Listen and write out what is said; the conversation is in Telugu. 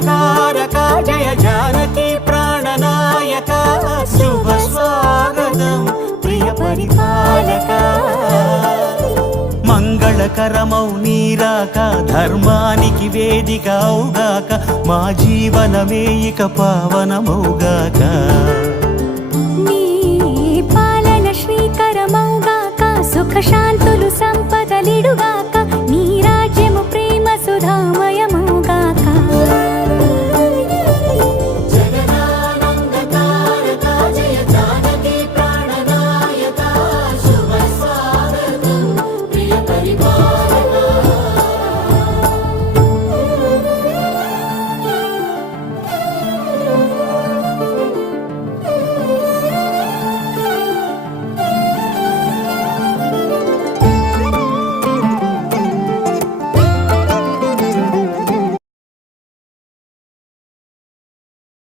మంగళకారక జయ జానకి ప్రాణనాయక శుభ స్వాగతం ప్రియ పరిపాలక మంగళకరమౌ నీరాక ధర్మానికి వేదిక అవుగాక మా జీవనమే ఇక పావనమౌగాక నీ పాలన శ్రీకరమౌగాక సుఖ శాంతులు సంపదలిడుగా